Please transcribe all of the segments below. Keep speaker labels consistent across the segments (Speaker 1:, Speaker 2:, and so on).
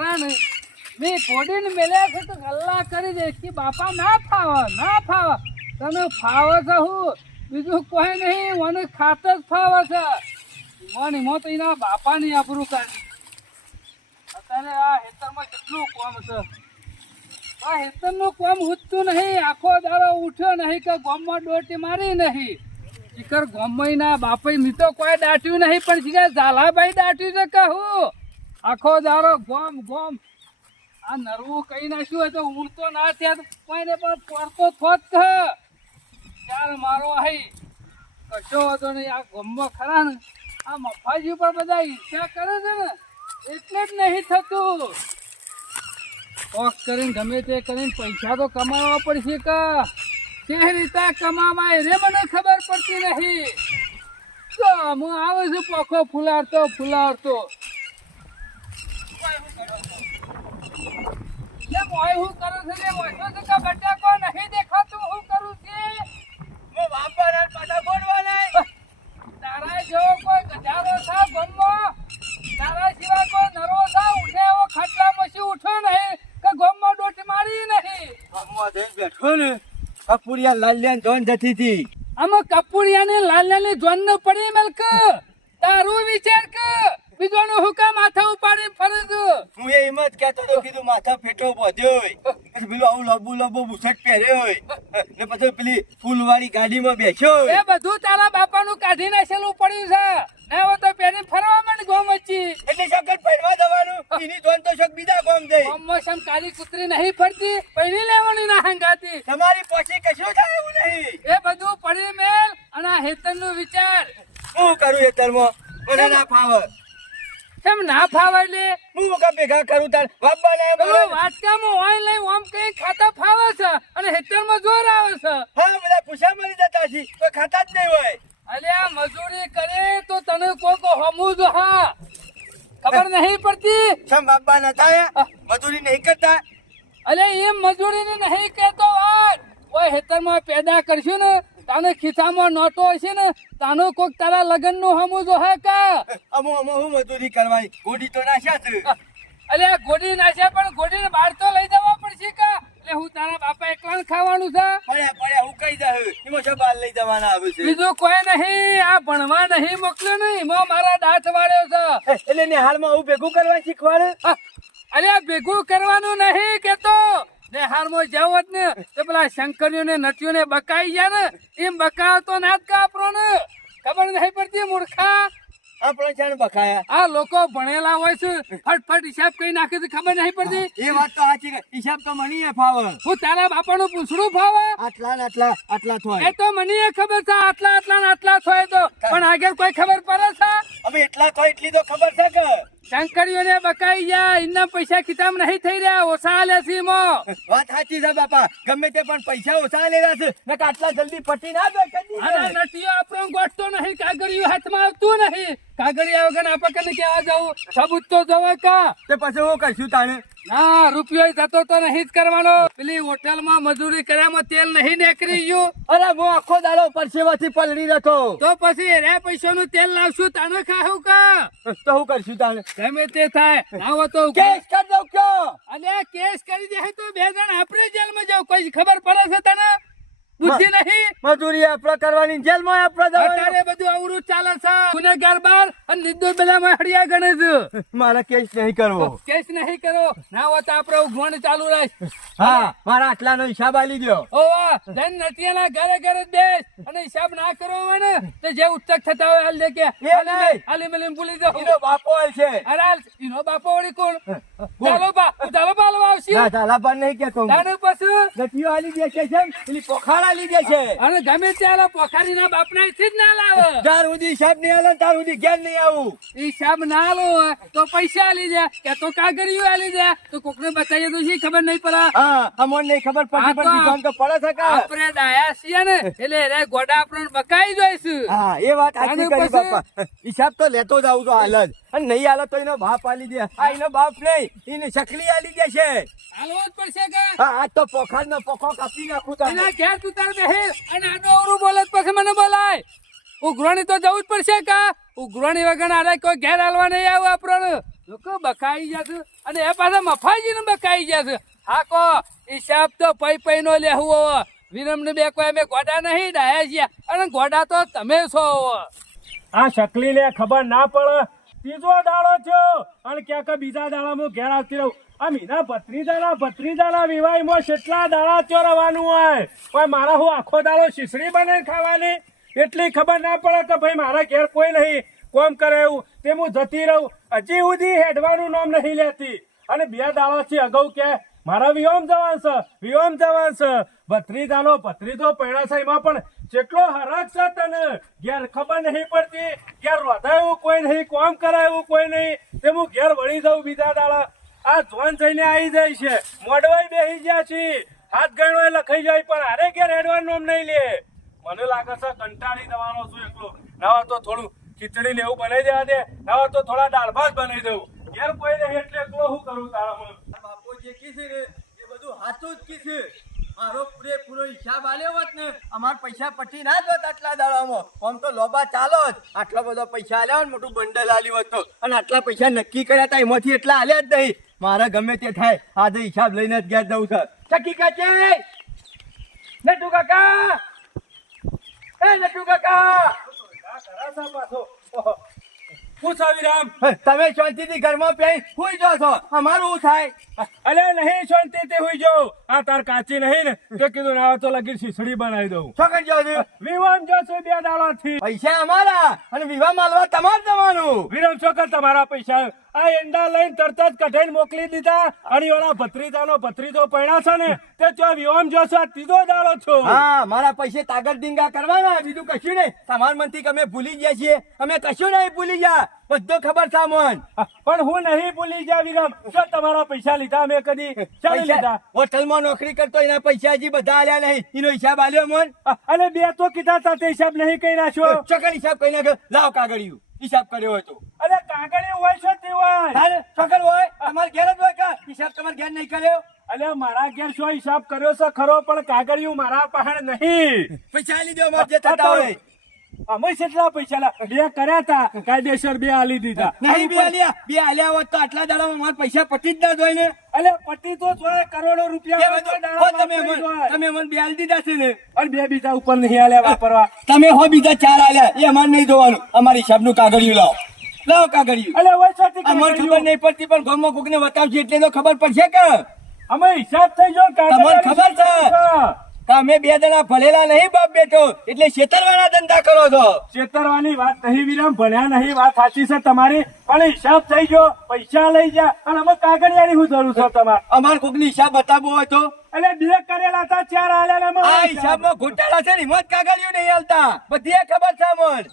Speaker 1: ખરા ને મેં ઘોડીને મેલ્યા છે તો ગલ્લા કરી દઈશ કે બાપા, ના ફાવે ના ફાવે. તને ફાવે છે હું? બીજું કોઈ નહીં, મને ખાતર જ ફાવે છે. મને મો તો એના બાપાની આબરૂ કાઢી. અત્યારે આ હેતરમાં કેટલું કોમ છે? આ હેતરનું કોમ ઉઠતું નહીં. આખો દાડો ઉઠ્યો નહીં કે ગોમમાં ડોટી મારી નહીં. શિખર ગોમમાં ના બાપે ની તો કોઈ દાટ્યું નહીં, પણ શિખર ઝાલાભાઈ દાટ્યું છે કહું આખો દારો ગોમ ગોમ. આ નરવું કઈ નાખ્યું તો ઉડતો ના થયા તો કોઈને પણ પડતો થોત કે ચાલ મારો હઈ. કશો હતો નહીં, આ ગોમમાં ખરા ને. આ મફાજી ઉપર બધા ઈચ્છા કરે છે ને. એટલે જ નહીં થતું. કોક કરીને ગમે તે કરીને પૈસા તો કમાવા પડશે કે. કે રીતે કમાવાય રે મને ખબર પડતી નહીં. તો હું આવે છું, પોખો ફુલાડતો ફુલારતો લે મોય હું કરું છું લે મોય તો કે નહીં દેખાતું હું કરું છે. તારા જેવો કોઈ ગધારો થા ગમમાં તારા સિવાય કોઈ નરો થા ઉઠે એવો ખાટલા પછી ઉઠો નહીં કે ડોટ મારી નહીં.
Speaker 2: બેઠો ને કપુરિયા લાલ્યાન જોન જતી હતી.
Speaker 1: આમાં લાલ્યા ને જોન ન પડી મલક. તારું વિચાર કે બીજોનું હુકા માથા ઉપાડી ફરે છે?
Speaker 2: હું એ એમ જ કહેતો હતો કીધું માથા ફેટો બધ્યો હોય. પછી પેલું આવું લબુ લબુ બુશર્ટ પહેર્યો હોય. ને પછી પેલી ફૂલવાળી ગાડીમાં બેઠ્યો
Speaker 1: એ બધું તારા બાપાનું કાઢી નાખેલું પડ્યું છે. ના હોય તો પેલી ફરવા માંડ ગોમ વચ્ચી.
Speaker 2: એટલે શકટ પહેરવા જવાનું. એની ધોન તો શક બીજા ગોમ દે
Speaker 1: ગોમમાં સમ કાળી કૂતરી નહીં ફરતી પહેરી લેવાની ના હંગાતી.
Speaker 2: તમારી પછી કશું થાય એવું નહીં.
Speaker 1: એ બધું પડી મેલ અને હેતનનું વિચાર.
Speaker 2: શું કરું હેતનમાં મને ના ફાવે.
Speaker 1: કેમ ના ફાવે લે.
Speaker 2: હું કા ભેગા કરું તાર? બાપા ને
Speaker 1: પેલું વાટકામાં હોય લઈ ઓમ કે ખાતા ફાવે છે? અને હેતરમાં જોર આવે છે?
Speaker 2: હા બધા પૂછા મરી જતા છે કોઈ ખાતા જ નહીં હોય.
Speaker 1: અલ્યા મજૂરી કરે તો તને કોક હમું જ હા. ખબર નહીં પડતી?
Speaker 2: સમ બાપા ના
Speaker 1: થાય
Speaker 2: મજૂરી નહીં કરતા?
Speaker 1: અલે એમ મજૂરીને નહીં કહેતો વાત ઓય હેતરમાં પેદા કરશું ને? તાને ખિસ્સામાં નોટો હશે ને તાનો કોક તારા લગનનું હમુ જો હે કા?
Speaker 2: અમો અમો હું મજૂરી કરવાય? ગોડી તો નાખ્યા છે.
Speaker 1: અલે આ ગોડી નાખ્યા પણ ગોડીને બહાર તો લઈ જવા પડશે કા? એટલે હું તારા બાપા એકલા ખાવાનું છે?
Speaker 2: પડ્યા પડ્યા હું કઈ દઉં. એમાં છે બહાર લઈ જવાના આવે છે?
Speaker 1: બીજું કોઈ નહીં આ ભણવા નહીં મોકલ્યો નહીં એમાં મારા દાંત વાળ્યો છે.
Speaker 2: એટલે ને હાલમાં હું ભેગું કરવા શીખવાડે?
Speaker 1: અરે આ ભેગું કરવાનું નહીં કેતો. ને હારમાં જાવ જ ને. તો પેલા શંકરીઓને નટીઓને બકાઈ જાય ને. એમ બકાવ તો ના જ કાપરો ને. ખબર નહીં પડતી મૂર્ખા.
Speaker 2: આપણે
Speaker 1: આ લોકો ભણેલા હોય છે. ફટફટ હિસાબ કઈ નાખે છે ખબર નહીં પડતી.
Speaker 2: એ વાત તો સાચી હિસાબ તો મને ફાવે.
Speaker 1: હું તારા બાપાનું પૂછડું ફાવે?
Speaker 2: આટલા ને આટલા આટલા
Speaker 1: એ તો મને ખબર છે આટલા આટલા ને આટલા થાય તો. પણ આગળ કોઈ ખબર પડે છે?
Speaker 2: હવે એટલા તો એટલી તો ખબર છે કે
Speaker 1: શંકરીઓને બકાઈ ગયા એમના પૈસા કિતાબ નહીં થઈ રહ્યા ઓછા હાલે છે
Speaker 2: વાત સાચી છે બાપા ગમે તે પણ પૈસા ઓછા લેવા છે ને આટલા જલ્દી પટી ના દે
Speaker 1: અરે નટીઓ આપણો ગોઠતો નહીં કાગળિયું હાથમાં આવતું નહીં. કાગળિયા વગર આપણે કને ક્યાં જવું સબૂત તો જવા કા?
Speaker 2: તે પછી હું કહીશું તાણે?
Speaker 1: ના રૂપિયો જતો તો નહીં જ કરવાનો. પેલી હોટલમાં મજૂરી કર્યામાં તેલ નહીં નીકળી ગયું.
Speaker 2: અરે હું આખો દાડો પરસેવાથી પલળી રહ્યો
Speaker 1: તો પછી રે પૈસાનું તેલ લાવશું તાને ખાવું કા?
Speaker 2: તો હું કરશું તાણે?
Speaker 1: ગમે તે થાય. આવો તો
Speaker 2: કેસ કરી દઉં કયો?
Speaker 1: અને કેસ કરી દે તો બે જણ આપણે જેલમાં જાવ કોઈ ખબર પડે છે તને? બુદ્ધિ નહીં.
Speaker 2: મજૂરી આપણે કરવાની જેલમાં આપણે
Speaker 1: અત્યારે બધું અવરું ચાલે છે. ગુનેગાર બાર અને નિર્દોષ બધા હડિયા ગણે છે.
Speaker 2: મારે કેસ નહીં કરવો.
Speaker 1: કેસ નહીં કરો. ના હોય તો આપણે ઉઘવણ ચાલુ રાખ.
Speaker 2: હા મારા આટલાનો હિસાબ આલી ગયો
Speaker 1: ઓ ધન નટિયાના ઘરે ઘરે બેસ. અને હિસાબ ના કરો હોય ને તો જે ઉત્તક થતા હોય હાલ દે કે આલી મલીને ભૂલી જાઓ.
Speaker 2: એનો બાપો હોય છે.
Speaker 1: અરે હાલ, એનો બાપો વળી કોણ? ચાલો બા ચાલો બાલવા આવશે.
Speaker 2: ના ચાલો બા નહીં કેતો હું.
Speaker 1: તાને પછી.
Speaker 2: નટિયો આલી દે છે પેલી પોખાર આલી દે છે.
Speaker 1: અને ગમે ત્યારે પોખારીના બાપના થી જ ના લાવે.
Speaker 2: તાર સુધી હિસાબ નહીં આલે તાર સુધી ઘેર નહીં આવું.
Speaker 1: હિસાબ ના આલો તો પૈસા આલી દે કે તો કાગળિયું આલી દે. તો કોકને બતાવીએ તો શી ખબર નહીં પડે?
Speaker 2: હા અમોન નહીં ખબર
Speaker 1: તો
Speaker 2: તો પડે છે કા?
Speaker 1: આપણે ડાયા છીએ ને એટલે રે ગોડા આપણને બકાઈ જોઈશું
Speaker 2: હા એ વાત સાચી કરી બાપા. હિસાબ તો લેતો જ આવું તો હાલ જ. અને નહીં તો એનો બાપ આલી દે. આ એનો બાપ નહીં એને શકલી આલી દે છે.
Speaker 1: હાલવો જ પડશે કે?
Speaker 2: હા આજ તો પોખાર નો પોખો કાપી નાખું
Speaker 1: એના ઘેર તું તાર બેહે અને આનો અવરું બોલે પછી મને બોલાય. ઉઘરાણી તો જવું જ પડશે કા? ઉઘરાણી વગર આરે કોઈ ઘેર હાલવા નહીં આવું આપણને. લોકો બકાઈ જશે અને એ પાછા મફાઈજીને બકાઈ જશે હા કો, હિસાબ તો પૈ પૈ નો લેવું હવે. વિરમને બે કોઈ અમે ગોડા નહીં ડાયા છીએ. અને ગોડા તો તમે છો.
Speaker 3: આ શકલી ને ખબર ના પડે. ત્રીજો દાડો થયો. અને ક્યાંક બીજા દાડામાં ઘેર આવતી રહું. આ મીના ભત્રીજાના ભત્રીજાના વિવાહમાં કેટલા દાડા ત્યો રહેવાનું હોય, પણ મારા હું આખો દાડો શીસડી બને ખાવાની? એટલી ખબર ના પડે કે ભાઈ મારા ઘેર કોઈ નહીં. કોમ કરે એવું? તે હું જતી રહું. હજી સુધી હેડવાનું નામ નહીં લેતી. અને બે દાડાથી અગાઉ કે, મારા વિહોમ જવાન છે વિહોમ જવાન છે. ભત્રીજાનો ભત્રીજો પૈણા છે એમાં પણ જેટલો હરખ છે તને, ઘેર ખબર નહીં પડતી. ઘેર રોધા એવું કોઈ નહીં, કોમ કરાય કોઈ નહીં. તે હું ઘેર વળી જાઉં બીજા દાડા. આ જોન થઈને આવી જાય છે. મોડવાઈ બેસી ગયા છે હાથ ગણવાય લખાઈ જાય, પણ હારે ઘેર હેડવાનું નામ નહીં લે. મને લાગે છે કંટાળી દેવાનો છું એકલો. ના તો થોડું ખીચડી ને એવું બનાવી દેવા દે, નવા તો થોડા દાળ ભાત બનાવી દઉં ઘેર કોઈ એટલે એકલો શું કરું
Speaker 2: તારા બાપુ જે કીધી ને એ બધું સાચું જ કીધું મારો પૂરેપૂરો હિસાબ આલ્યો હોત ને, અમાર પૈસા પટી ના જોત આટલા દાડામાં. આમ તો લોબા ચાલો જ. આટલો બધો પૈસા આલ્યા ને, મોટું બંડલ આલ્યું હતો અને આટલા પૈસા નક્કી કર્યા હતા એમાંથી એટલા આલ્યા જ નહીં. મારે ગમે તે થાય, આજે હિસાબ લઈને જ ઘેર જવું સર ચકી કાચે! નટુ કાકા! એ નટુ કાકા!
Speaker 3: શું છે વિરામ
Speaker 2: તમે શાંતિથી ઘરમાં પહેરી સુઈ જાઓ છો. અમારું શું થાય?
Speaker 3: અલે નહીં શાંતિ તે હુઈ જાઉં. આ તાર કાચી નહીં ને? તો કીધું ના તો લગી શીશડી બનાવી દઉં.
Speaker 2: છોકન જાઓ જાવ
Speaker 3: વિવામ જો છું બે દાડા થી
Speaker 2: પૈસા અમારા અને વિવાહ માલવા તમાર જવાનું.
Speaker 3: વિરમ ચોકર તમારા પૈસા? આ એંડા લઈને તરત જ કઢાઈને મોકલી દીધા. અને ઓલા ભત્રીજાનો ભત્રીજો પૈણા છે ને તે તો વિવામ જો છો ત્રીજો દાડો છો.
Speaker 2: હા મારા પૈસે તાગર ડીંગા કરવાના બીજું કશું નહીં. તમાર મનથી અમે ભૂલી ગયા છીએ. અમે કશું નહીં ભૂલી ગયા. બધું ખબર છે મન.
Speaker 3: પણ હું નહીં ભૂલી ગયા વિરમ જો તમારા પૈસા લીધા અમે કદી? ચાલી લીધા?
Speaker 2: હોટલમાં નોકરી કરતો એના પૈસા હજી બધા આલ્યા નહીં. એનો હિસાબ આલ્યો મન.
Speaker 3: અને બે તો કીધા તા તે હિસાબ નહીં કહી નાખ્યો
Speaker 2: ચોકન હિસાબ કઈ નાખ્યો. લાવ કાગળિયું. હિસાબ કર્યો હોય તો.
Speaker 3: અરે કાગળે હોય છે તે હોય.
Speaker 2: તારે ચોકન હોય? તમારે ઘેર જ હોય કા? હિસાબ તમારે ઘેર નહીં કર્યો?
Speaker 3: અલે મારા ઘેર શું હિસાબ કર્યો છે? ખરો પણ કાગળિયું મારા પહાડ નહીં.
Speaker 2: પૈસા લીધો અમારે જે થતા હોય.
Speaker 3: અમે કેટલા પૈસા લા? બે કર્યા તા કાયદેસર બે આલી દીધા.
Speaker 2: નહીં બે આલ્યા. બે આલ્યા હોત તો આટલા દાડામાં મારા પૈસા પતી જ ના ને
Speaker 3: અલે પતિ તો જોડે કરોડો રૂપિયા
Speaker 2: તમે
Speaker 3: જોય.
Speaker 2: મન દીધા છે ને.
Speaker 3: અને બે બીજા ઉપર નહીં આલ્યા વાપરવા.
Speaker 2: તમે હો બીજા ચાર આલ્યા. એ અમારે નહીં જોવાનું. અમારી હિસાબનું કાગળિયું લાવો. લાવો કાગળિયું.
Speaker 3: અલે હોય છોથી
Speaker 2: અમને ખબર નહીં પડતી પણ ગામમાં કોકને બતાવશે એટલે તો ખબર પડશે કે.
Speaker 3: અમે હિસાબ થઈ ગયો
Speaker 2: તમને ખબર છે? અમે બે જણા ભણેલા નહીં બાપ બેઠો એટલે છેતરવાના ધંધા કરો છો.
Speaker 3: છેતરવાની વાત નહીં વિરમ ભણ્યા નહીં વાત સાચી છે તમારી. પણ હિસાબ થઈ ગયો પૈસા લઈ જા અને અમે કાગળિયાની શું જરૂર છે તમારે.
Speaker 2: અમાર કોકની હિસાબ બતાવવો હોય તો?
Speaker 3: એટલે બે કરેલા હતા ચાર આલ્યા ને
Speaker 2: આ હિસાબમાં ઘોટાળા છે ને એમાં કાગળિયું નહીં હાલતા. બધી ખબર છે અમન.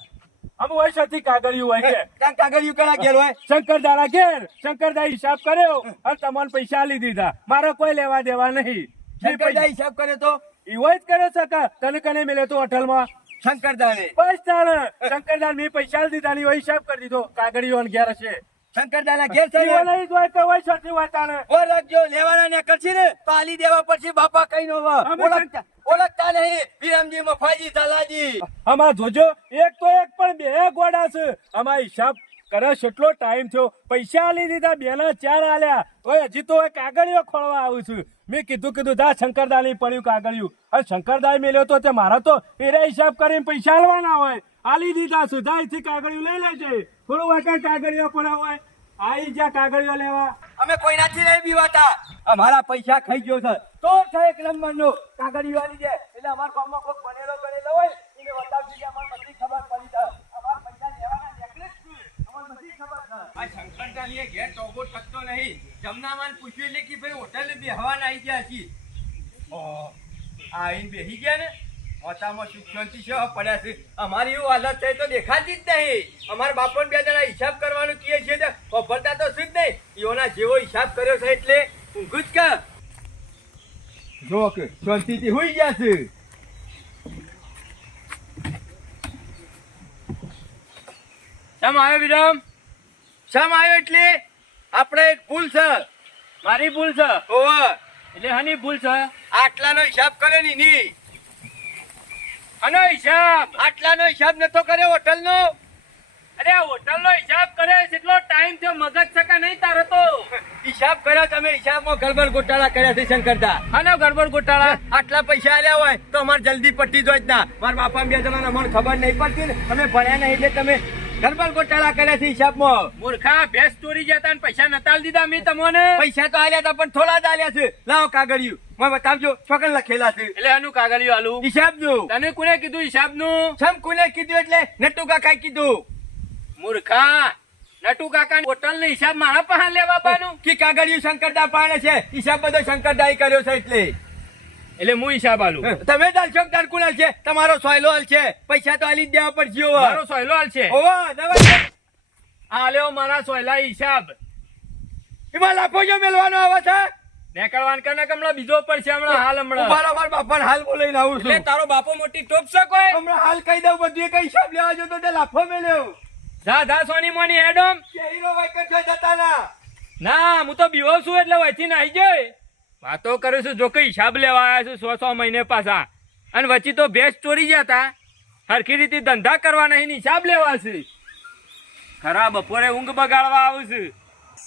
Speaker 3: અમે હોય સાથી કાગળિયું હોય કે?
Speaker 2: કાં કાગળિયું કરા ઘેર હોય?
Speaker 3: શંકર શંકરદાના ઘેર. શંકરદા હિસાબ કર્યો અને તમને પૈસા લીધી દીધા મારો કોઈ લેવા દેવા નહીં. શંકર
Speaker 2: શંકરદા હિસાબ કરે તો?
Speaker 3: ઈવો જ કર્યો છે કે તને કને મેલ્યો તો હોટલમાં
Speaker 2: શંકરદાને.
Speaker 3: બસ તાણે શંકરદાન મેં પૈસા દીધા ને ઈવો હિસાબ કરી દીધો. કાગળિયો અને ઘેર હશે
Speaker 2: શંકરદાના ઘેર છે
Speaker 3: નહીં જોય તો હોય છોટી હોય તાણે
Speaker 2: ઓ રાખજો લેવાના ને કરશી ને? પાલી દેવા પછી બાપા કઈ નો ઓળખતા ઓળખતા નહીં. વિરામજી મફાજી તાલાજી
Speaker 3: અમાર જોજો એક તો એક પણ બે ગોડા છે. અમાર હિસાબ કરે એટલો ટાઈમ થયો. પૈસા આલી દીધા બે ના ચાર આલ્યા. ઓય હજી તો એક કાગળિયો ખોળવા આવું છું. મેં કીધું કીધું દા શંકરદા નહીં પડ્યું કાગળિયું. અને શંકરદાએ મેલ્યો તો તે મારા તો એરા હિસાબ કરીને પૈસા લેવાના હોય. આલી દીધા સુધા અહીંથી કાગળિયું લઈ લેજે. થોડું વાંકા કાગળિયો પડ્યા હોય આઈ જા, કાગળિયો લેવા.
Speaker 2: અમે કોઈનાથી નહીં બીવાતા અમારા પૈસા ખાઈ ગયો છે. તો છે એક નંબર નો કાગળી વાળી છે એટલે અમારા ગામમાં કોઈ બનેલો ગણેલો હોય. એને બતાવશે કે અમારે બધી ખબર પડી જાય અમારા પૈસા લેવાના નીકળે જ છે. અમારે બધી ખબર છે આ હિસાબ કર્યો છે એટલે ઊંઘું જ કા શાંતિથી હોઈ ગયા આવ્યો વિરામ? શમ આવ્યો એટલે આપણે એક ભૂલ છે.
Speaker 3: મારી ભૂલ છે.
Speaker 2: ઓવા.
Speaker 3: એટલે હની ભૂલ છે.
Speaker 2: આટલાનો હિસાબ કરે ની ની.
Speaker 3: અને હિસાબ.
Speaker 2: આટલાનો હિસાબ નતો કર્યો હોટલનો.
Speaker 4: અરે હોટલનો હિસાબ કરે એટલો ટાઈમ થયો મગજ છકા નહીં તારે તો?
Speaker 2: હિસાબ કર્યો તમે હિસાબમાં ગડબડ ગોટાળા કર્યા છે શંકરતા
Speaker 4: અને ગડબડ ગોટાળા?
Speaker 2: આટલા પૈસા આલ્યા હોય તો અમારે જલ્દી પટ્ટી જોઈ જ ના મારા બાપા બે જમાના મને ખબર નહીં પડતી ને. અમે ભણ્યા નહીં એટલે તમે ગરબડ ગોટાળા કર્યા છે હિસાબમાં.
Speaker 4: મૂર્ખા ભેસ ચોરી જતા ને પૈસા નતાલ દીધા મેં તમને?
Speaker 2: પૈસા તો આલ્યા હતા પણ થોડા જ આલ્યા છે. લાવો કાગળિયું. મને બતાવજો છોકરા લખેલા છે.
Speaker 4: એટલે આનું કાગળિયું આલું?
Speaker 2: હિસાબ જો
Speaker 4: તને કોને કીધું હિસાબનું
Speaker 2: સમ કોને કીધું એટલે નટુ કાકા કીધું?
Speaker 4: મૂર્ખા નટુ કાકા હોટલ નો હિસાબ મારા પાસે લેવા પાનું
Speaker 2: કે કાગળિયું શંકરદા પાણે છે? હિસાબ બધો શંકરદાઈ કર્યો છે એટલે.
Speaker 4: એટલે હું હિસાબ આલું.
Speaker 2: તમે ચાલશો કે તાર કુનાલ છે તમારો સોયલો હાલ છે. પૈસા તો આલી દેવા પડશે
Speaker 4: મારો સોયલો હાલ છે.
Speaker 2: ઓવા, નવા
Speaker 4: આ લ્યો મારા સોયલા હિસાબ.
Speaker 2: એમાં લાફો જો મેલવાનો આવે છે?
Speaker 4: નીકળવાન કરને હમણાં બીજો પડશે હમણાં હાલ હમણાં.
Speaker 2: હાલ બોલાવીને આવું છું.
Speaker 4: તારો બાપો મોટી ટોપ છે કોઈ?
Speaker 2: હમણાં હાલ કહી દઉં બધું કઈ હિસાબ લેવા જો તો તે લાફો મેલ્યો.
Speaker 4: જા જા સોની મોની
Speaker 2: વાઈકર જતા ના
Speaker 4: ના હું તો બીવો છું એટલે વચ્ચે નાઈ જાય વાતો કરું છું, જો કે હિસાબ લેવા આવ્યા છું, સો સો મહિને પાછા. અને વચ્ચે તો ભેંસ ચોરી જતા સરખી રીતે ધંધા કરવા નહીં હિસાબ લેવા છે. ખરા, બપોરે ઊંઘ બગાડવા આવું છું.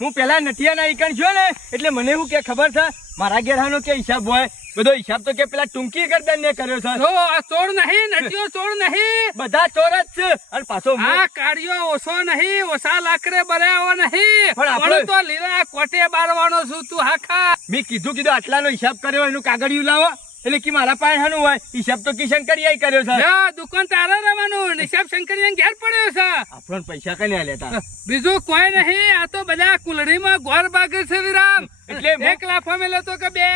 Speaker 2: હું પેલા નટિયાના ઈકણ છો ને, એટલે મને એવું કે ખબર છે? મારા ઘેરાનો કે હિસાબ હોય? બધો હિસાબ તો કે પેલા ટૂંકી ગરદન ને કર્યો છે.
Speaker 1: આ ચોર નહીં નટિયો ચોર નહીં.
Speaker 2: બધા ચોર જ છે. અને પાછો
Speaker 1: આ કાળિયો ઓછો નહીં ઓછા લાકડે બરાવો નહીં.
Speaker 2: પણ આપણે-
Speaker 1: તો લીલા કોટે બારવાનો છું તું હાખા
Speaker 2: મેં કીધું કીધું આટલાનો હિસાબ કર્યો એનું કાગળિયું લાવો. એટલે કે મારા પાસે હાનું હોય. હિસાબ તો કિશન કરી કર્યો છે.
Speaker 1: દુકાન તારે રહેવાનું. નિશાબ શંકરી ઘેર પડ્યો છે.
Speaker 2: આપણને પૈસા કઈ લેતા.
Speaker 1: બીજું કોઈ નહીં. આ તો બધા કુલડીમાં ગોર બાગે છે વિરામ.
Speaker 2: એટલે
Speaker 1: એક લાફો મેલે તો કે બે?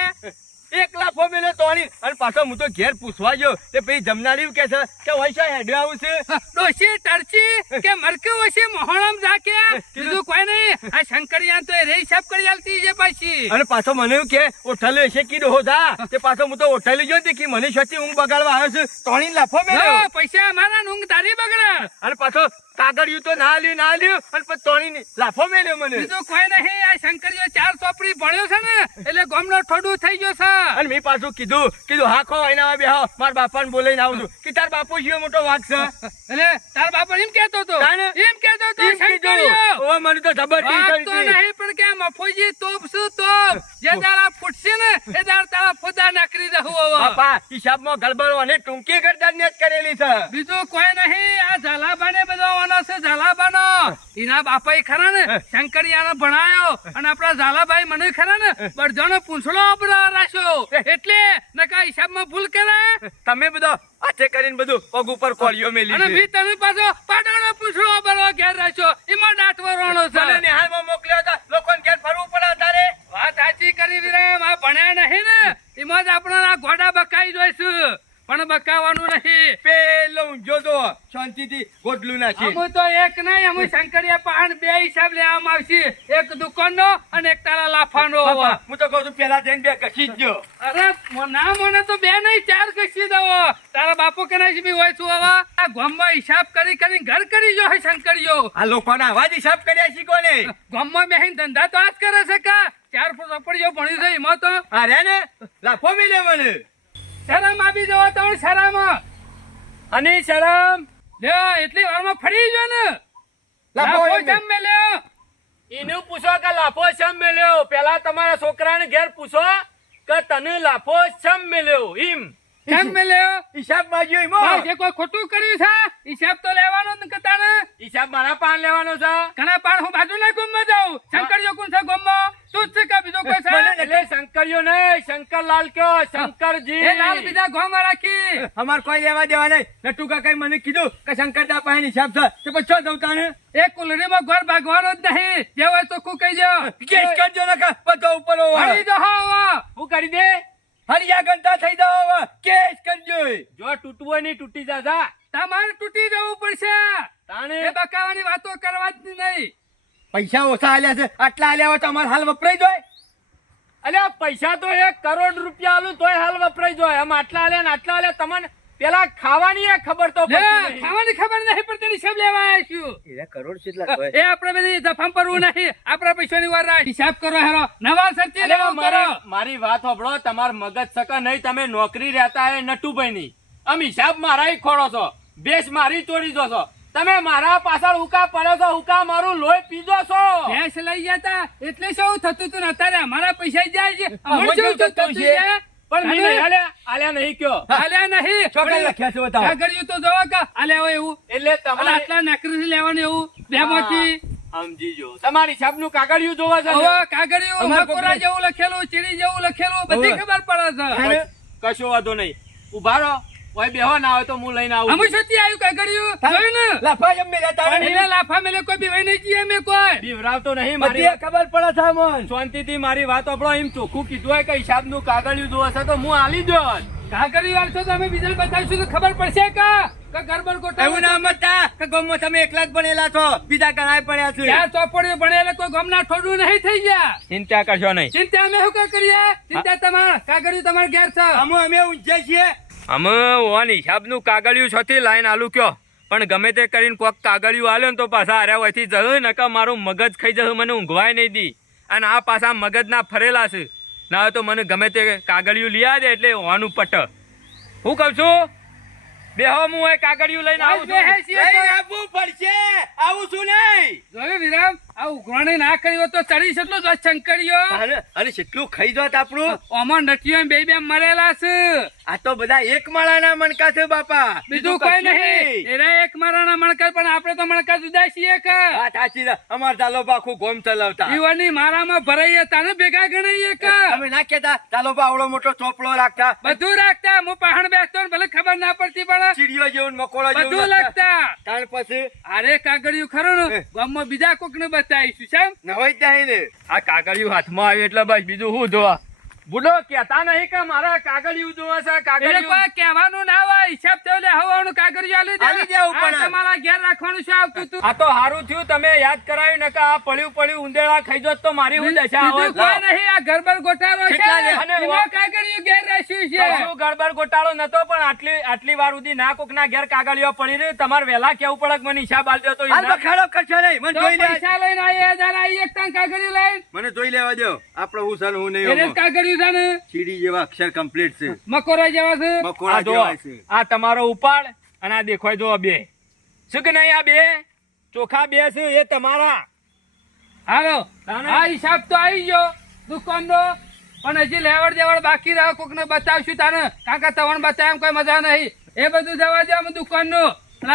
Speaker 2: એક લાફો મેલે તોણી અને પાછો હું તો ઘેર પૂછવા ગયો તે પછી જમનારી કે છે કે વૈશા હેડ્યો આવું છે?
Speaker 1: ડોશી ટરચી કે મરકે વશે મોહણમ જાકે બીજું કોઈ નહીં. આ શંકરિયા તો એ રે હિસાબ કરી આલતી છે પાછી.
Speaker 2: અને પાછો મને એવું કે ઓઠલે છે કીધો હોતા તે પાછો હું તો ઓઠલી ગયો તે કે મને છતી ઊંઘ બગાડવા આવ્યો છે? તોણી લાફો મેલ્યો.
Speaker 1: પૈસા અમારા ઊંઘ તારી બગડે.
Speaker 2: અને પાછો કાગળિયું તો ના લ્યું ના લ્યું અને પછી તોણી લાફો મેલ્યો મને.
Speaker 1: બીજું કોઈ નહીં આ શંકરિયો ચાર ચોપડી ભણ્યો છે ને એટલે ગોમનો ઠોડું થઈ ગયો છે.
Speaker 2: અને મેં પાછું કીધું કીધું હા ખો એના બેહો મારા બાપાને બોલાઈને આવું છું. કે તાર બાપુ જીવો મોટો વાઘ છે.
Speaker 1: એટલે તાર બાપા એમ કેતો
Speaker 2: હતો.
Speaker 1: એમ કેતો
Speaker 2: હતો કીધું.
Speaker 1: શંકરિયો
Speaker 2: મને તો
Speaker 1: ખબર
Speaker 2: ટીચર
Speaker 1: તો નહીં પણ કે મફોજી તોપ શું તોપ? જે દાડા ફૂટશે ને એ દાડા તારા ફોદા નાખી દઉં હવે
Speaker 2: બાપા હિસાબમાં ગડબડ અને ટૂંકી કરતા ને જ કરેલી છે.
Speaker 1: બીજું કોઈ નહીં આ ઝાલાબાને બધો આવવાનો છે ઝાલાબાનો. એના બાપાએ ખરા ને શંકરિયાને ભણાયો. અને આપણા ઝાલાભાઈ મને ખરા ને બળજાનો પૂંછડો આપણા રાખ્યો. એટલે નકા હિસાબમાં ભૂલ કરે.
Speaker 2: તમે બધો હાથે કરીને બધું પગ ઉપર કોળિયો મેલી
Speaker 1: અને. મી તને પાછો પાટણનો પૂછડો બરવા ઘેર રાખ્યો. એમાં ડાટવો
Speaker 2: રોણો
Speaker 1: છે.
Speaker 2: નિહાળમાં મોકલ્યો હતો. લોકોને ઘેર ફરવું પડે તારે
Speaker 1: વાત સાચી કરી વિરામ આ ભણ્યા નહીં ને. એમાં જ આપણને આ ઘોડા બકાઈ જોઈશું. પણ બકાવાનું નહીં.
Speaker 2: પેલો જોજો શાંતિથી ગોટલું નાખી.
Speaker 1: હું તો એક નહીં અમુ શંકરિયા પાન બે હિસાબ લેવામાં આવશે. એક દુકાનનો અને એક તારા લાફાનો
Speaker 2: હું તો કહું છું પેલા જઈને બે ઘસી જ
Speaker 1: અરે ના મને તો બે નહીં ચાર કશી દવો તારા બાપો કે બી હોય છું હવે? આ ગામમાં હિસાબ કરી કરી ઘર કરી જો હે શંકરિયો.
Speaker 2: આ લોકોના અવાજ હિસાબ કર્યા શીખો ને
Speaker 1: ગામમાં બેહીને ધંધા તો આજ કરે છે કા? ચાર ચોપડીઓ ભણ્યું છે એમાં તો.
Speaker 2: આ રે ને લાફો મેલ્યો મને.
Speaker 1: શરમ આપી જવા તો શરમ.
Speaker 4: અને શરમ?
Speaker 1: લે એટલી વારમાં ફરી ગયો ને.
Speaker 2: લાફો
Speaker 1: જમ મેલ્યો?
Speaker 4: એનું પૂછો કે લાફો શમ મેલ્યો? પેલા તમારા છોકરાને ઘેર પૂછો. કે તને લાફો શમ મળ્યો એમ
Speaker 1: કેમ મેલ્યો
Speaker 2: હિસાબ માંગ્યો
Speaker 1: ઈમો જે કોઈ ખોટું કર્યું છે હિસાબ તો લેવાનો ને તાને
Speaker 4: હિસાબ મારા પાન લેવાનો છે.
Speaker 1: ઘણા પાન હું બાજુના ગામમાં જાઉં. શંકરિયો કોણ છે ગામમાં? તું જ છે કે બીજો કોઈ છે?
Speaker 4: એટલે શંકરિયો નહીં શંકરલાલ કયો શંકરજી.
Speaker 1: એ લાલ બીજા ગોમ રાખી.
Speaker 2: અમાર કોઈ લેવા દેવા નહીં. નટુ કાકાએ મને કીધું કે શંકરદા પાસે હિસાબ છે. તો પછી દઉં તાને તાણે?
Speaker 1: કુલરી માં ઘર ભાગવાનો જ નહીં. જે હોય તો કુ કહી દો
Speaker 2: કેસ કરજો ને બધો ઉપર.
Speaker 1: હળી
Speaker 4: હું કરી દે?
Speaker 2: હરિયા ગંદા થઈ જાવ હવે. કેસ કરજો
Speaker 4: જો તૂટવો નહીં તૂટી જા જા.
Speaker 1: તમારે તૂટી જવું પડશે.
Speaker 4: તાણે?
Speaker 1: એ બકાવાની વાતો કરવા જ નહીં.
Speaker 2: પૈસા ઓછા આલ્યા છે આટલા આલ્યા હોય તો અમારે હાલ વપરાઈ જાય.
Speaker 4: અલ્યા પૈસા તો એક કરોડ રૂપિયા આલું તોય હાલ વપરાઈ જાય. આમ આટલા આલ્યા ને આટલા આલ્યા તમને પેલા ખાવાની ખબર તો
Speaker 1: લે,
Speaker 4: પડતી નહીં.
Speaker 1: ખાવાની ખબર નહીં પણ તેની હિસાબ લેવા આવ્યા છું
Speaker 2: કરોડ કેટલા
Speaker 1: એ આપણે બધી દફામ પડવું નહીં. આપણા પૈસાની વાર હિસાબ કરો હેરો. નવા સરતી કરો.
Speaker 4: મારી મારી વાત સાંભળો. તમાર મગજ સકા નહીં તમે નોકરી રહેતા હે નટુભાઈ ની આમ હિસાબ મારા ખોડો છો. બેસ મારી તોડી દો છો તમે મારા પાછળ હુકા પડ્યો છો હુકા મારું લોહી પીધો છો.
Speaker 1: ભેંસ લઈ જતા એટલે શું થતું હતું અત્યારે અમારા પૈસા જાય છે.
Speaker 4: પણ મેં નહીં આલ્યા નહીં કયો.
Speaker 1: આલ્યા નહીં. છોકરા
Speaker 2: લખ્યા છે બતાવો.
Speaker 1: કાગળિયું તો જોવા કા આલ્યા હોય એવું.
Speaker 4: એટલે તમારે
Speaker 1: આટલા નકરી લેવાનું એવું બેમાંથી
Speaker 4: સમજી જો તમારી નું કાગળિયું જોવા છે
Speaker 1: હવે કાગળિયું મકોરા જેવું લખેલું ચીડી જેવું લખેલું બધી ખબર પડે છે.
Speaker 4: કશો વાંધો નહીં. ઊભા રહો. ઓય બેહો ના હોય તો હું લઈને આવું
Speaker 1: અમે શું આયું કાગળિયું? જોયું ને?
Speaker 2: લફા જમ મેલા તારે
Speaker 1: પણ લાફા મેલે કોઈ બીવાય નહીં જીએ અમે કોઈ.
Speaker 4: બીવરાવતો નહીં મારી
Speaker 2: ખબર પડે છે અમોન.
Speaker 4: શાંતિથી મારી વાત આપણો એમ ચોખ્ખું કીધું હોય કે હિસાબનું કાગળિયું જોવા છે તો હું આલી દો
Speaker 1: કાગળિયું આલશો તો અમે બીજાને બતાવીશું તો ખબર પડશે કે?
Speaker 2: એવું ના ગામમાં તમે એકલા જ ભણેલા છો બીજા ઘણા પડ્યા છે.
Speaker 1: ચાર ચોપડીઓ ભણેલા કોઈ ગમના થોડું નહીં થઈ ગયા.
Speaker 4: ચિંતા કરશો નહીં.
Speaker 1: ચિંતા અમે શું કરીએ? ચિંતા તમાર કાગળિયું તમારે ઘેર છે.
Speaker 2: અમે અમે ઊંચે છીએ
Speaker 4: અમે ઓન હિસાબનું કાગળિયું છથી લાઈન આલું કયો. પણ ગમે તે કરીને કોક કાગળિયું આલ્યો ને તો પાછા હાર્યા હોયથી જહ નકા મારું મગજ ખાઈ જશે મને ઊંઘવાય નહીં દી. અને આ પાછા મગજના ફરેલા છે. ના હોય તો મને ગમે તે કાગળિયું લઈ આવે એટલે હોવાનું પટ હું કહું છું બેહો હું એ કાગળિયું લઈને આવું છું.
Speaker 2: પડશે. આવું છું નહીં.
Speaker 1: વિરામ? આ ઉઘરાણી ના કર્યો તો ચડી કેટલો
Speaker 2: અને ખાઈ જોત આપણું.
Speaker 1: ઓમાં નટીઓ બે બે મરેલા છે.
Speaker 2: આ તો બધા એક માળાના મણકા છે બાપા.
Speaker 1: બીજું કઈ નહીં. એના એક મારાના મણકા પણ આપણે તો મણકા જુદા છીએ કે.
Speaker 2: આ સાચી અમાર ચાલો આખું ગોમ ચલાવતા.
Speaker 1: યુવાની મારામાં ભરાઈએ તાને ભેગા ગણાઈએ કે.
Speaker 2: અમે ના કેતા ચાલો આવડો મોટો ચોપડો રાખતા.
Speaker 1: બધું રાખતા. હું પહાણ બેસતો ભલે ખબર ના પડતી પણ
Speaker 2: ચીડિયો જેવું મકોડો જેવું
Speaker 1: બધું
Speaker 2: લાગતા. ત્યાર પછી
Speaker 1: અરે કાગળિયું ખરું ને. ગામમાં બીજા કોક ને બતાવીશું સાહેબ
Speaker 2: નવાઈ જાય ને
Speaker 4: આ કાગળિયું હાથમાં આવ્યું એટલે બસ બીજું શું જોવા? બુડો કેતા નહીં કે મારા કાગળિયું જોવા છે કાગળિયું.
Speaker 1: કોઈ કહેવાનું ના હોય હિસાબ થયો લે હવાનું કાગળિયું આલી દે.
Speaker 2: આલી દેવું
Speaker 1: આ તમારા ઘેર રાખવાનું છે આવતું તું
Speaker 4: આ તો હારું થયું તમે યાદ કરાવ્યું નકા આ પડ્યું પડ્યું ઉંદેડા ખાઈ જોત તો મારી હું દશા
Speaker 1: બીજું કોઈ નહીં આ ગરબર ગોટાળો છે.
Speaker 4: અને
Speaker 1: કાગળિયું ઘેર રાખ્યું છે.
Speaker 4: શું ગરબર ગોટાળો નતો પણ આટલી આટલી વાર સુધી ના કોક ના ઘેર કાગળિયો પડી રહ્યું. તમારે વહેલા કેવું પડે કે મને હિસાબ આલજો તો
Speaker 2: હાલ
Speaker 4: એના-
Speaker 2: બખાડો કરશો નહીં મને જોઈ લે.
Speaker 1: પૈસા લઈને આવીએ જરા એક ટંક કાગળિયું લઈને.
Speaker 2: મને જોઈ લેવા દો આપણે હું છે હું નહીં.
Speaker 1: કાગળિયું છે ને?
Speaker 2: સીડી જેવા અક્ષર કમ્પ્લીટ છે.
Speaker 1: મકોરા જેવા છે?
Speaker 4: આ
Speaker 2: જેવા છે.
Speaker 4: આ તમારો ઉપાડ અને આ દેખાય જો બે. શું કે નહીં આ બે? ચોખા બે છે એ તમારા.
Speaker 1: હાલો આ હિસાબ તો આવી ગયો દુકાનનો. પણ હજી લેવડ દેવડ બાકી રહ્યો કોક ને બતાવશું તાને કાકા તમને બતાવ કોઈ મજા નહીં. એ બધું જવા દે અમે દુકાનનું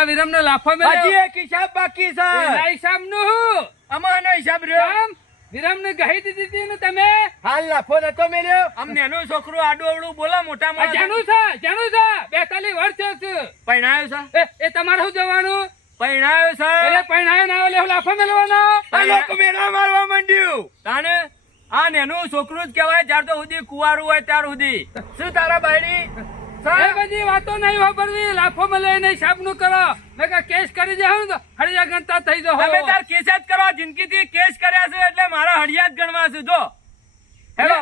Speaker 1: વિરમ ને લાફો
Speaker 2: હજી એક હિસાબ બાકી છે.
Speaker 1: હિસાબનું અમારો
Speaker 4: અમારનો હિસાબ રહ્યો.
Speaker 1: વિરમ ને ગહી દીધી હતી ને તમે?
Speaker 2: હાલ લાફો નતો મેલ્યો.
Speaker 4: આમ નેનું છોકરો આડું અવડું બોલા મોટા
Speaker 1: આ
Speaker 4: માણસ
Speaker 1: છે જાનું છે? બેતાલીસ વર્ષ છે.
Speaker 4: પૈણાયો છે?
Speaker 1: એ તમારે શું જવાનું?
Speaker 4: પૈણાયો
Speaker 1: એટલે પૈણાયો ના આવે લાફો મેળવાનો
Speaker 2: આ લોકો મેળા મારવા માંડ્યું.
Speaker 4: તાને આ નેનું છોકરું જ કહેવાય જ્યાર તો સુધી કુવારું હોય ત્યાર સુધી. શું તારા બાયડી?
Speaker 1: એ બધી વાતો નહીં વાપરવી. લાફો મળે નહીં હિસાબ કરો. મેં કેસ કરી દે હું તો ગણતા થઈ જાઓ
Speaker 4: તમે તાર કેસ જ કરવા જિંદગીથી કેસ કર્યા છે એટલે મારા હડિયા જ ગણવા છે. જો. હેલો.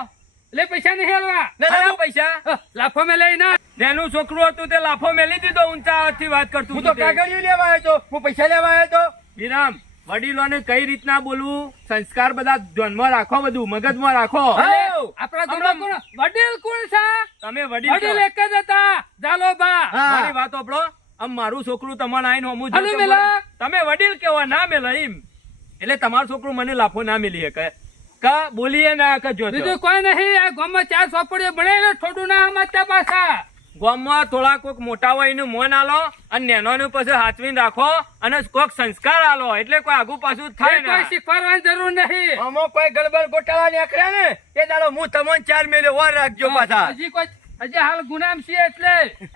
Speaker 1: એટલે પૈસા નહીં હેલવા
Speaker 4: ના પૈસા.
Speaker 1: લાફો મેં લઈ ના
Speaker 4: છોકરું હતું તે લાફો મેલી દીધો ઊંચા અવાજથી વાત કરતું
Speaker 2: હું તો
Speaker 4: હતું તે.
Speaker 2: કાગળિયું લેવા આવ્યો તો. હું પૈસા લેવા આવ્યો તો.
Speaker 4: વિરામ. વડીલોને કઈ રીતના બોલવું? સંસ્કાર બધા ધ્યાનમાં રાખો બધું મગજમાં રાખો.
Speaker 1: આપણા કોણ? વડીલ કોણ છે?
Speaker 4: તમે વડીલ
Speaker 1: વડીલ એક જ હતા. ચાલો બા.
Speaker 4: મારી વાત સાંભળો. આમ મારું છોકરું તમારે આઈને
Speaker 1: હાલો
Speaker 4: તમે વડીલ કેવા? ના મેલા એમ. એટલે તમારું છોકરું મને લાફો ના મેલી શકે. કા બોલીએ ના કે જો
Speaker 1: બીજું કોઈ નહીં. આ ગામમાં ચાર સોપડીઓ ભણેલો થોડું ના સમજતા પાછા.
Speaker 4: ગામમાં થોડા કોઈક મોટા હોય એનું મોન આલો અને નેનોનું પછી હાથવીને રાખો અને કોક સંસ્કાર આલો. એટલે કોઈ આગુ પાછું થાય
Speaker 1: કોઈ શીખવાડવાની જરૂર નહીં.
Speaker 2: આમાં કોઈ ગડબડ ગોટાળા નીકળ્યા ને? એ દાડો હું તમને ચાર મેલ્યો વાર રાખજો પાછા.
Speaker 1: હજી કોઈ હજી હાલ ગુનામ છીએ એટલે.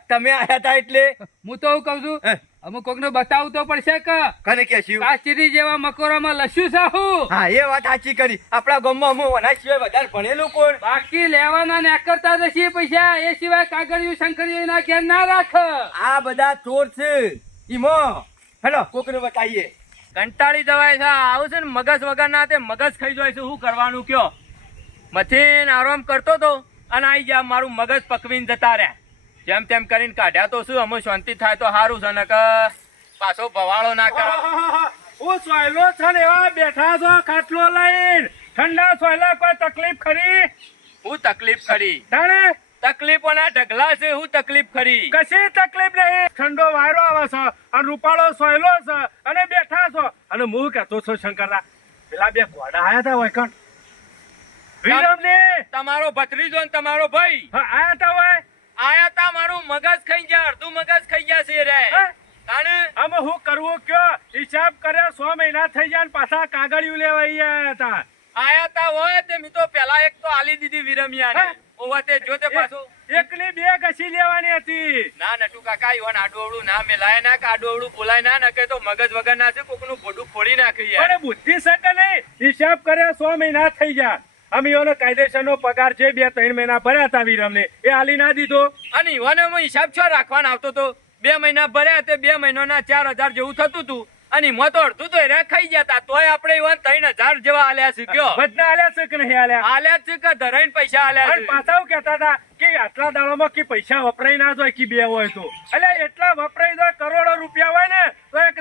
Speaker 2: તમે આયા હતા એટલે?
Speaker 1: હું તો એવું કઉ છું. અમુક કોક ને બતાવું તો પડશે કે
Speaker 2: કને કેસ્યું
Speaker 1: કાચરી જેવા મકોરામાં લસ્યું સાહુ
Speaker 2: હા. એ વાત સાચી કરી. આપણા ગામમાં અમુક વનાય સિવાય વધારે ભણેલું કોણ?
Speaker 1: બાકી લેવાના ને કરતા જશે પૈસા. એ સિવાય કાગળિયું શંકરિયું ના ઘેર ના રાખ.
Speaker 2: આ બધા ચોર છે. ઈમો. હેલો કોકને બતાવીએ.
Speaker 4: કંટાળી જવાય છે. આવું છે ને મગજ વગર ના તે મગજ ખાઈ જાય છે. શું કરવાનું કયો? મથીન આરામ કરતો તો અને આઈ ગયા મારું મગજ પકવીને જતા રહ્યા જેમ તેમ કરીને કાઢ્યા તો શું? અમે શાંતિ થાય તો સારું છે ને કે પાછો ભવાળો ના કરો.
Speaker 3: હું સોયલો છે ને એવા બેઠા છો ખાટલો લઈને. ઠંડા સોયલા કોઈ તકલીફ ખરી?
Speaker 4: હું તકલીફ કરી
Speaker 3: તાણે?
Speaker 4: તકલીફોના ઢગલા છે હું તકલીફ ખરી.
Speaker 3: કશી તકલીફ નહીં. ઠંડો વાયરો આવે છે અને રૂપાળો સોયલો છે અને બેઠા છો. અને હું કહેતો છું શંકરના પેલા બે ઘોડા આયા હતા હોય કણ વિરમની.
Speaker 4: તમારો ભત્રીજો ને તમારો ભાઈ.
Speaker 3: હા, આયા હતા હોય?
Speaker 4: આયા તા મારું મગજ ખાઈ ગયા અડધું મગજ ખાઈ ગયા છે રે. તાણે
Speaker 3: અમે હું કરવું કયો? હિસાબ કરે સો મહિના થઈ જાય ને પાછા કાગળિયું લેવા આયા હતા.
Speaker 4: આયા તા હોય તે મી તો પેલા એક તો આલી દીધી વિરમિયા
Speaker 3: ને
Speaker 4: ઓવા તે જો તે પાછું.
Speaker 3: એકની બે ઘસી લેવાની હતી.
Speaker 4: ના નટુ કાકા ઈવન આડોવડું ના મેલાય ના કે આડોવડું બોલાય ના નકે તો મગજ વગર ના છે કોકનું ભોડું ફોડી નાખી યાર.
Speaker 3: અરે બુદ્ધિ શકે નહીં. હિસાબ કર્યા સો મહિના થઈ ગયા. અમે એનો કાયદેસરનો પગાર છે બે ત્રણ મહિના ભર્યા હતા વિરમને એ હાલી ના દીધો.
Speaker 4: અને ઈવન હિસાબ છો રાખવાનો આવતો તો? બે મહિના ભર્યા તે બે મહિનાના ચાર હજાર જેવું થતું હતું અને એમાં તો અડધું તો એરા ખાઈ ગયા તા. તોય આપણે ઈવન ત્રણ હજાર જેવા આલ્યા છે કયો?
Speaker 3: બધા આલ્યા છે કે નહીં આલ્યા?
Speaker 4: આલ્યા જ છે કે ધરાઈને પૈસા આલ્યા
Speaker 3: અને
Speaker 4: છે?
Speaker 3: પાછા એવું કહેતા હતા કે આટલા દાડામાં કે પૈસા વપરાય ના જાય કે બે હોય તો. એટલે એટલા વપરાય તો કરોડો રૂપિયા હોય ને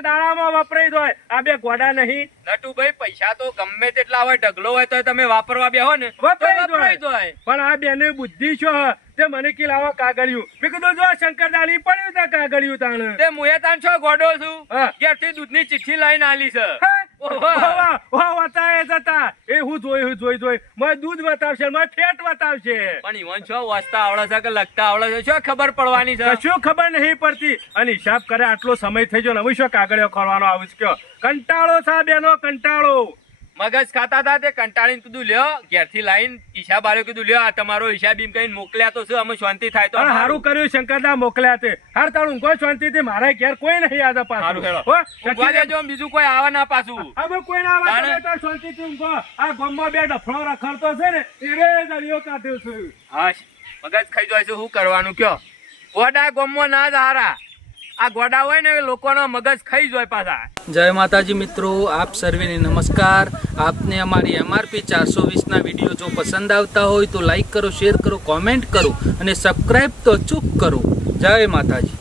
Speaker 3: એક દાડામાં વપરાય જાય આ બે ગોડા નહીં.
Speaker 4: નટુભાઈ પૈસા તો ગમે તેટલા હોય ઢગલો હોય તો તમે વાપરવા ને. તો
Speaker 3: વપરાય
Speaker 4: વપરાય
Speaker 3: જાય
Speaker 4: જાય
Speaker 3: પણ આ બેને બુદ્ધિ છો. તે મને કે લાવો કાગળિયું. મેં કીધું જો શંકરદાની પડ્યું તા કાગળિયું તાણ.
Speaker 4: તે મુએ તાણ છો ગોડો છું? ઘેરથી દૂધની ચિઠ્ઠી લઈને આલી છે. ખબર પડવાની છે?
Speaker 3: શું ખબર નહીં પડતી. અને હિસાબ કરે આટલો સમય થઈ ગયો ને હવે શું કાગળિયો ખોલવાનો આવું કયો? કંટાળો સાહેબ એનો બેનો કંટાળો.
Speaker 4: મગજ ખાતા હતા તે કંટાળીને કીધું લ્યો ઘેરથી લાઈન હિસાબ આલ્યો કીધું લ્યો આ તમારો હિસાબ એમ કઈ મોકલ્યા તો શું? અમે શાંતિ થાય તો
Speaker 3: સારું કર્યું શંકરદા મોકલ્યા તે. હાર તારું ઊંઘો શાંતિથી મારા ઘેર કોઈ નહીં આદા પાછું.
Speaker 4: ઊંઘવા દેજો બીજું કોઈ આવે ના પાછું.
Speaker 3: હવે કોઈ ના આવે
Speaker 4: તાણે-
Speaker 3: તો શાંતિથી ઊંઘો. આ ગામમાં બે ડફળો રખડતો છે ને એ રે દરિયો કાઢ્યો છું.
Speaker 4: હા મગજ ખાઈ જાય છે શું કરવાનું કયો? ઓડા ગોમમાં ના જ હારા. આ ગોડા હોય ને લોકોનો મગજ ખાઈ જાય પાછા.
Speaker 5: જય માતાજી મિત્રો, આપ સર્વેને નમસ્કાર. આપને અમારી એમઆરપી ચારસો વીસના વીડિયો જો પસંદ આવતા હોય તો લાઈક કરો, શેર કરો, કોમેન્ટ કરો અને સબસ્ક્રાઈબ તો અચૂક કરો. જય માતાજી.